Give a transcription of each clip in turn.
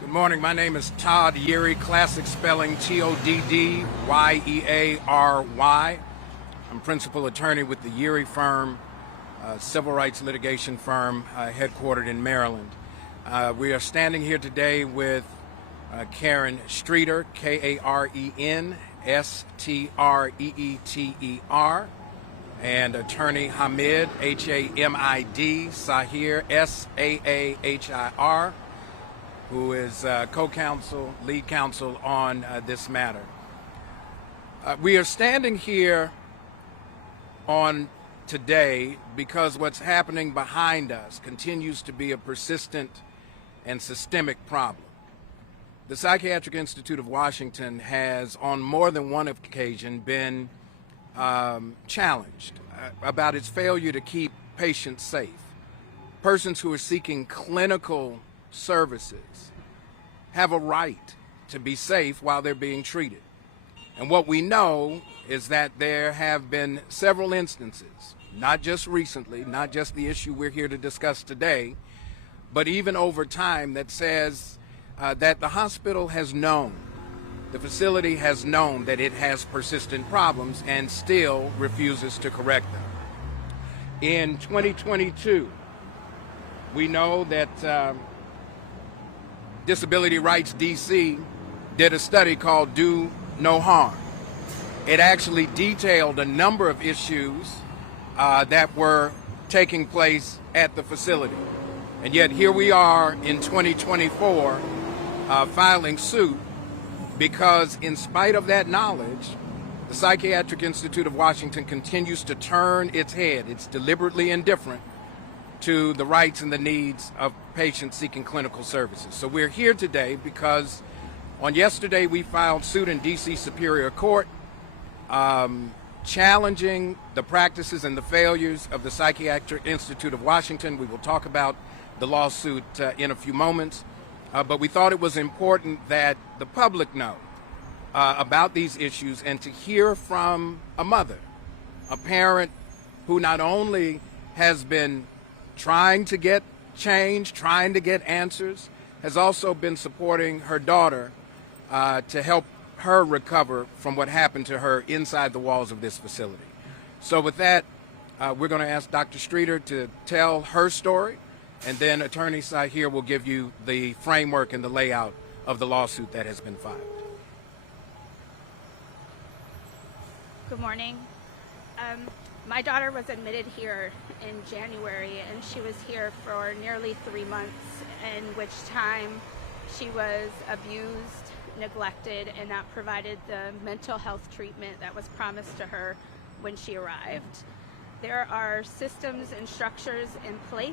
Good morning. My name is Todd Yeary, classic spelling Toddyyeary. I'm principal attorney with the Yeary firm, civil rights litigation firm headquartered in Maryland. We are standing here today with Karen Streeter, Karen Streeter, and attorney Hamid, Hamid, Sahir, Saahir, who is co-counsel, lead counsel on this matter. We are standing here on today because what's happening behind us continues to be a persistent and systemic problem. The Psychiatric Institute of Washington has on more than one occasion been challenged about its failure to keep patients safe. Persons who are seeking clinical services have a right to be safe while they're being treated. And what we know is that there have been several instances, not just recently, not just the issue we're here to discuss today, but even over time that says that the hospital has known, the facility has known that it has persistent problems and still refuses to correct them. In 2022, we know that Disability Rights DC did a study called Do No Harm. It actually detailed a number of issues that were taking place at the facility. And yet here we are in 2024 filing suit because in spite of that knowledge, the Psychiatric Institute of Washington continues to turn its head. It's deliberately indifferent to the rights and the needs of patients seeking clinical services. So we're here today because on yesterday we filed suit in DC Superior Court challenging the practices and the failures of the Psychiatric Institute of Washington. We will talk about the lawsuit in a few moments, but we thought it was important that the public know about these issues and to hear from a mother, a parent who not only has been trying to get change, trying to get answers, has also been supporting her daughter to help her recover from what happened to her inside the walls of this facility. So with that, we're going to ask Dr. Streeter to tell her story, and then Attorney Sahir will give you the framework and the layout of the lawsuit that has been filed. Good morning. My daughter was admitted here in January, and she was here for nearly 3 months, in which time she was abused, neglected, and not provided the mental health treatment that was promised to her when she arrived. There are systems and structures in place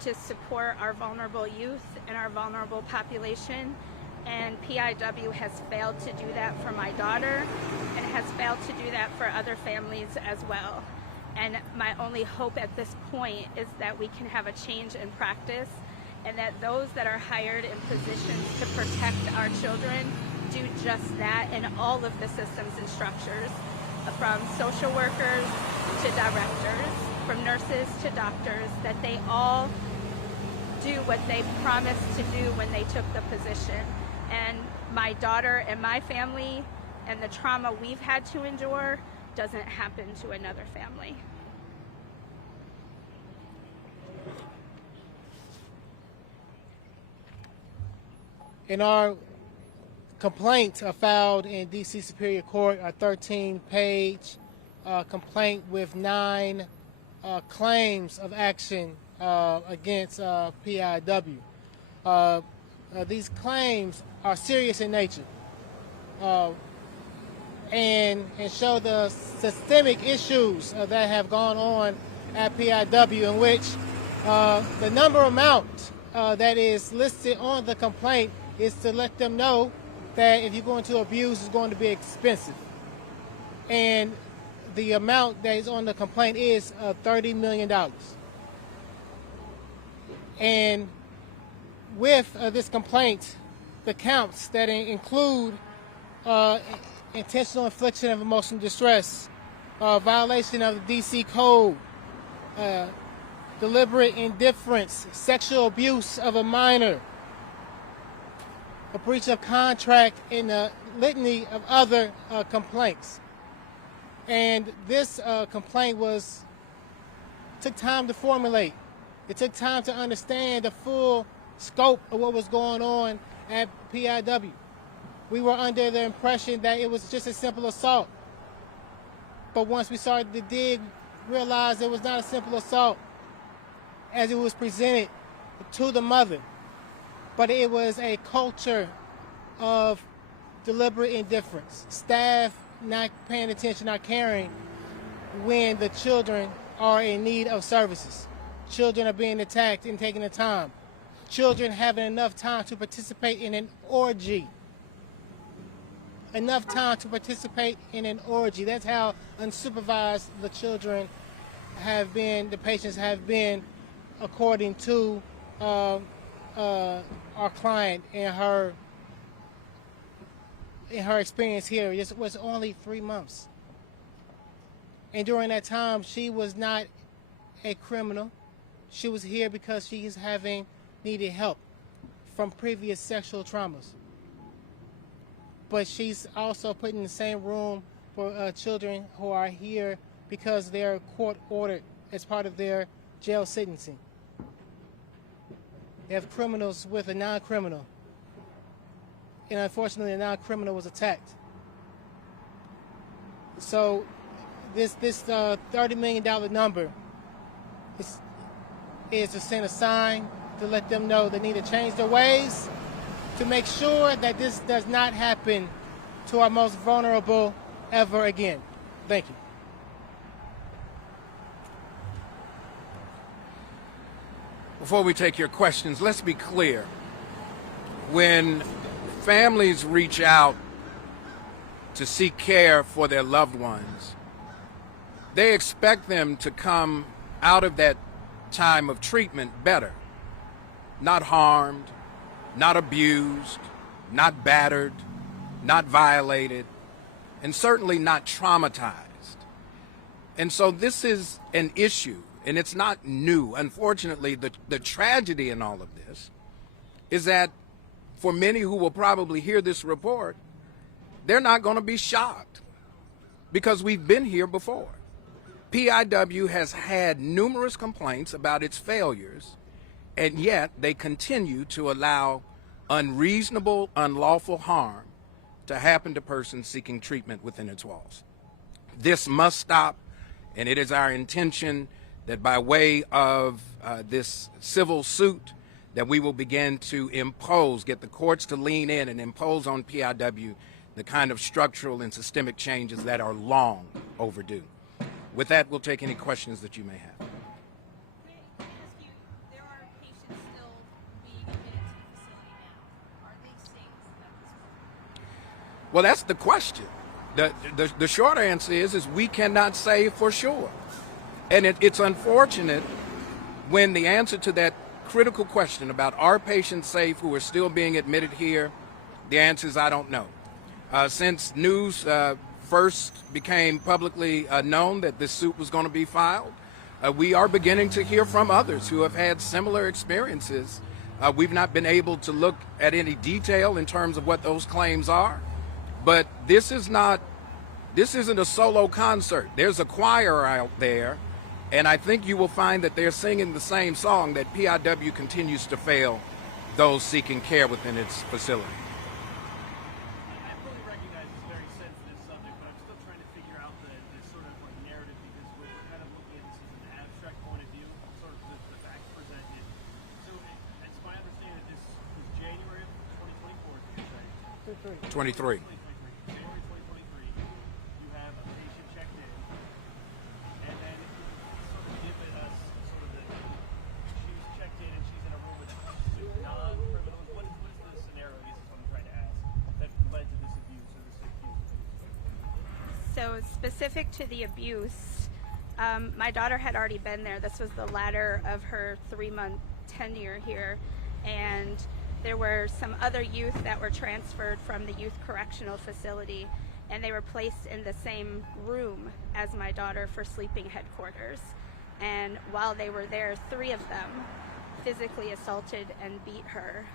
to support our vulnerable youth and our vulnerable population, and PIW has failed to do that for my daughter and has failed to do that for other families as well. And my only hope at this point is that we can have a change in practice and that those that are hired in positions to protect our children do just that in all of the systems and structures, from social workers to directors, from nurses to doctors, that they all do what they promised to do when they took the position. And my daughter and my family and the trauma we've had to endure doesn't happen to another family. In our complaint filed in DC Superior Court, a 13-page complaint with 9 claims of action against PIW. These claims are serious in nature and show the systemic issues that have gone on at PIW, in which the number amount that is listed on the complaint is to let them know that if you're going to abuse, it's going to be expensive. And the amount that is on the complaint is $30 million. And with this complaint, the counts that include intentional infliction of emotional distress, violation of the DC Code, deliberate indifference, sexual abuse of a minor, a breach of contract, and a litany of other complaints. And this complaint took time to formulate. It took time to understand the full scope of what was going on at PIW. We were under the impression that it was just a simple assault. But once we started to dig, realized it was not a simple assault as it was presented to the mother, but it was a culture of deliberate indifference, staff not paying attention, not caring when the children are in need of services. Children are being attacked and taking the time. Children having enough time to participate in an orgy. Enough time to participate in an orgy. That's how unsupervised the children have been, the patients have been, according to our client and her experience here. It was only 3 months. And during that time, she was not a criminal. She was here because she is needed help from previous sexual traumas. But she's also put in the same room for children who are here because they're court ordered as part of their jail sentencing. They have criminals with a non-criminal. And unfortunately, a non-criminal was attacked. So this $30 million number is to send a sign to let them know they need to change their ways, to make sure that this does not happen to our most vulnerable ever again. Thank you. Before we take your questions, let's be clear. When families reach out to seek care for their loved ones, they expect them to come out of that time of treatment better, not harmed, not abused, not battered, not violated, and certainly not traumatized. And so this is an issue, and it's not new. Unfortunately, the tragedy in all of this is that for many who will probably hear this report, they're not going to be shocked because we've been here before. PIW has had numerous complaints about its failures, and yet they continue to allow unreasonable, unlawful harm to happen to persons seeking treatment within its walls. This must stop, and it is our intention that by way of this civil suit that we will begin to get the courts to lean in and impose on PIW the kind of structural and systemic changes that are long overdue. With that, we'll take any questions that you may have. May I ask you, there are patients still being admitted to the facility now. Are they safe at this point? Well, that's the question. The short answer is we cannot say for sure. And it's unfortunate when the answer to that critical question about are patients safe who are still being admitted here, the answer is I don't know. Since news first became publicly known that this suit was going to be filed, we are beginning to hear from others who have had similar experiences. We've not been able to look at any detail in terms of what those claims are, but this isn't a solo concert. There's a choir out there, and I think you will find that they're singing the same song, that PIW continues to fail those seeking care within its facility. I fully recognize it's a very sensitive subject, but I'm still trying to figure out the sort of like narrative, because we're kind of looking at this as an abstract point of view, sort of the facts presented. So it's my understanding that this was January of 2024, did you say? 23. January 2023, you have a patient checked in, and then sort of give us sort of she's checked in and she's in a room with non-criminals. What is the scenario? I guess is what I'm trying to ask, that led to this abuse or this accused. So specific to the abuse, my daughter had already been there. This was the latter of her 3-month tenure here, and there were some other youth that were transferred from the youth correctional facility, and they were placed in the same room as my daughter for sleeping headquarters. And while they were there, 3 of them physically assaulted and beat her.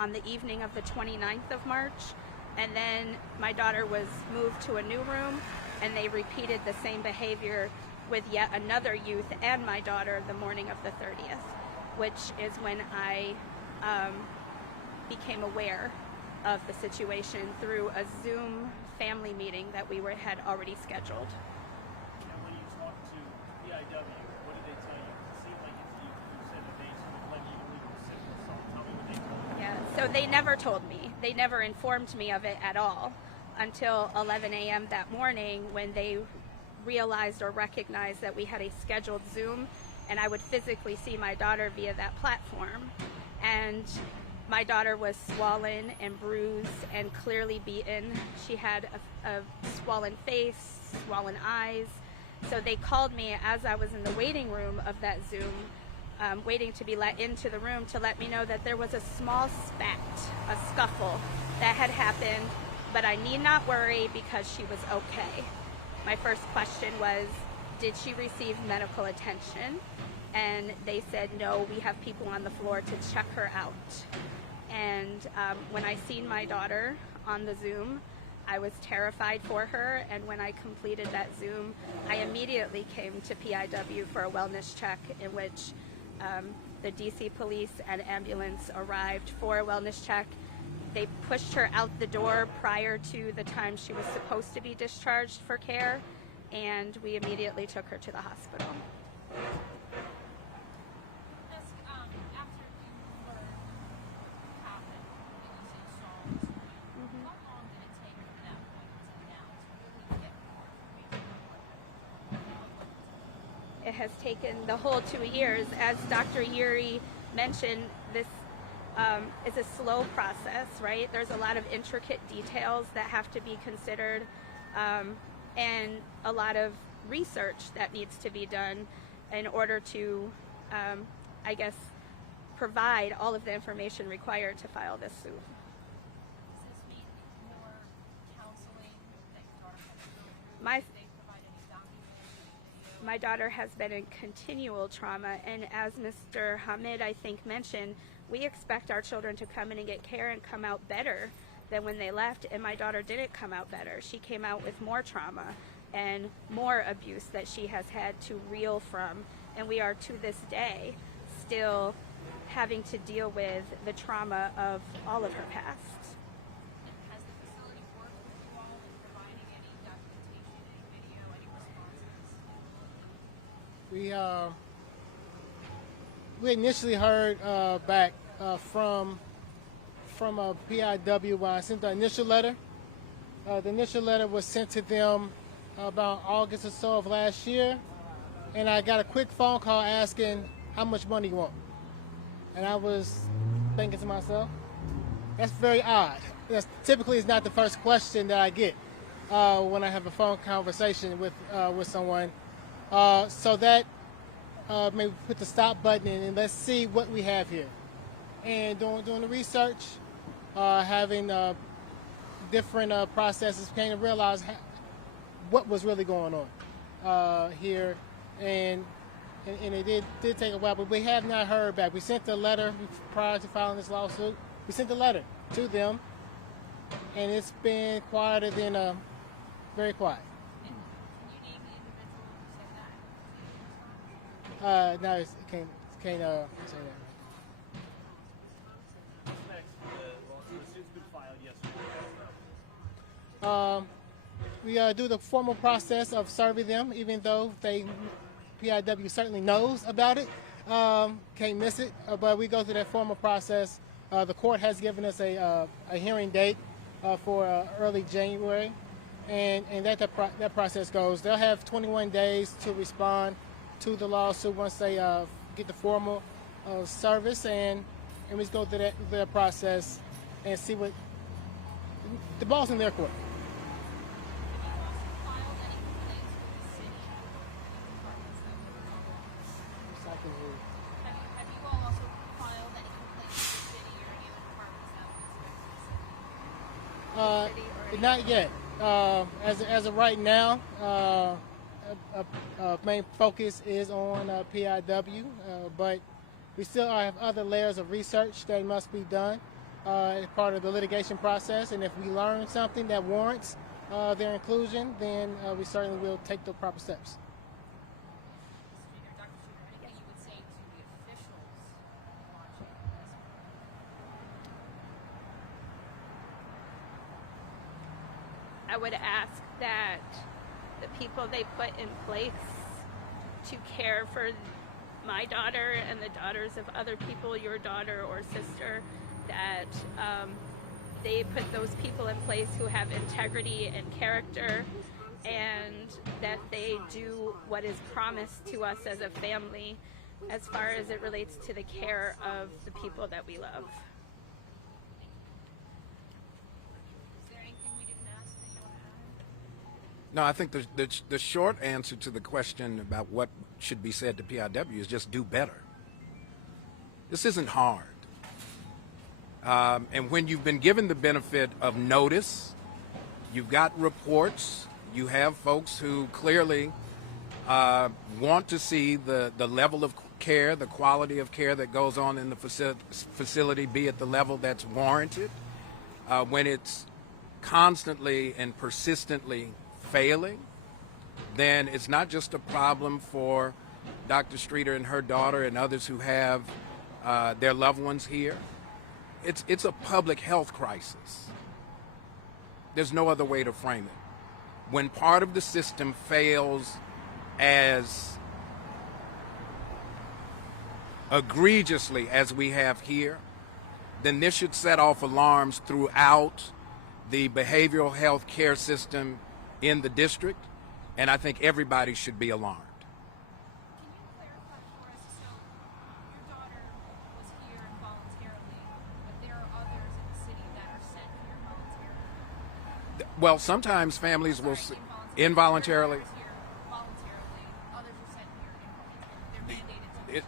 on the evening of the 29th of March, and then my daughter was moved to a new room, and they repeated the same behavior with yet another youth and my daughter the morning of the 30th, which is when I became aware of the situation through a Zoom family meeting that we had already scheduled. And when you talked to PIW, what did they tell you? It seemed like you said that they sort of let you leave the system. So tell me what they told you. Yeah, so they never told me. They never informed me of it at all until 11 a.m. that morning, when they realized or recognized that we had a scheduled Zoom and I would physically see my daughter via that platform. And my daughter was swollen and bruised and clearly beaten. She had a swollen face, swollen eyes. So they called me as I was in the waiting room of that Zoom, waiting to be let into the room, to let me know that there was a small spat, a scuffle that had happened, but I need not worry because she was okay. My first question was, did she receive medical attention? And they said, no, we have people on the floor to check her out. And when I seen my daughter on the Zoom, I was terrified for her, and when I completed that Zoom, I immediately came to PIW for a wellness check, in which the DC police and ambulance arrived for a wellness check. They pushed her out the door prior to the time she was supposed to be discharged for care, and we immediately took her to the hospital. After you learned what happened, and you said saw this morning, how long did it take from that point until now to really get more information? It has taken the whole 2 years. As Dr. Yuri mentioned, this is a slow process, right? There's a lot of intricate details that have to be considered, and a lot of research that needs to be done in order to, I guess, provide all of the information required to file this suit. Does this mean more counseling that your daughter has to go through? My Do they provide any documents? My daughter has been in continual trauma, and as Mr. Hamid, I think, mentioned, we expect our children to come in and get care and come out better than when they left, and my daughter didn't come out better. She came out with more trauma and more abuse that she has had to reel from, and we are to this day still having to deal with the trauma of all of her past. Has the facility worked with you all in providing any documentation, any video, any responses? We initially heard back from PIW when I sent the initial letter. The initial letter was sent to them about August or so of last year, and I got a quick phone call asking how much money you want. And I was thinking to myself, that's very odd. That's typically is not the first question that I get when I have a phone conversation with someone. So that maybe put the stop button in and let's see what we have here. And doing the research, having different processes, came to realize what was really going on here, and it did take a while, but we have not heard back. We sent the letter prior to filing this lawsuit. We sent the letter to them, and it's been quieter than very quiet. Can you name the individual who said that? No, can't say that. What's next? The suit's been filed yesterday. We do the formal process of serving them, even though PIW certainly knows about it, can't miss it, but we go through that formal process. The court has given us a hearing date for early January, and that process goes. They'll have 21 days to respond to the lawsuit once they get the formal service, and we just go through that process and see what the ball's in their court. Have you all also filed any complaints with the city or any other departments out in the city? Not yet. As of right now, main focus is on PIW, but we still have other layers of research that must be done. as part of the litigation process, and if we learn something that warrants their inclusion, then we certainly will take the proper steps. Dr. Streeter, anything you would say to the officials watching this? I would ask that the people they put in place to care for my daughter and the daughters of other people, your daughter or sister, that they put those people in place who have integrity and character, and that they do what is promised to us as a family as far as it relates to the care of the people that we love. Is there anything we didn't ask that you want to add? No, I think the short answer to the question about what should be said to PIW is just do better. This isn't hard. And when you've been given the benefit of notice, you've got reports, you have folks who clearly want to see the level of care, the quality of care that goes on in the facility be at the level that's warranted. When it's constantly and persistently failing, then it's not just a problem for Dr. Streeter and her daughter and others who have their loved ones here. It's a public health crisis. There's no other way to frame it. When part of the system fails as egregiously as we have here, then this should set off alarms throughout the behavioral health care system in the district, and I think everybody should be alarmed. Can you clarify for us, so your daughter was here involuntarily, but there are others in the city that are sent here voluntarily? Well, sometimes families will involuntarily. Your daughter's here voluntarily, others are sent here involuntarily. They're mandated to be here.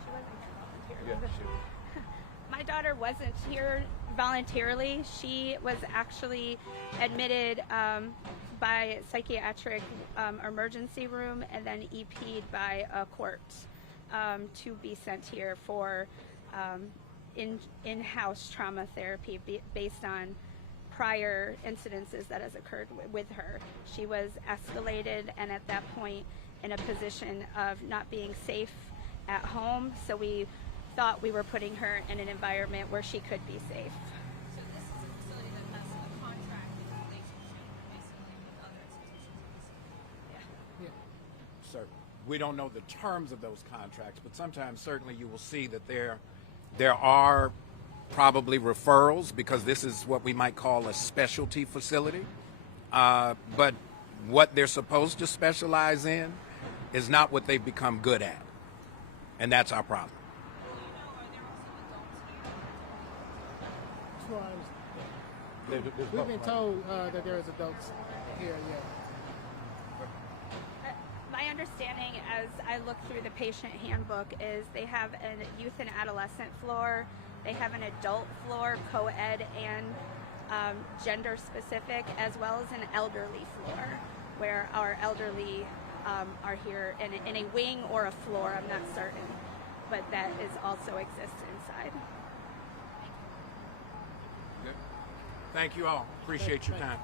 She wasn't here voluntarily. My daughter wasn't here voluntarily. She was actually admitted by psychiatric emergency room and then EP'd by a court to be sent here for in-house trauma therapy based on prior incidences that has occurred with her. She was escalated and at that point in a position of not being safe at home, so we thought we were putting her in an environment where she could be safe. So this is a facility that has a contracted relationship, basically, with other institutions in the city. Certainly. We don't know the terms of those contracts, but sometimes certainly you will see that there are probably referrals, because this is what we might call a specialty facility. But what they're supposed to specialize in is not what they've become good at. And that's our problem. As far as we've been told that there is adults here, yeah. My understanding as I look through the patient handbook is they have a youth and adolescent floor, they have an adult floor, co-ed and gender specific, as well as an elderly floor where our elderly are here in a wing or a floor, I'm not certain, but that is also exists inside. Thank you all. Appreciate your time.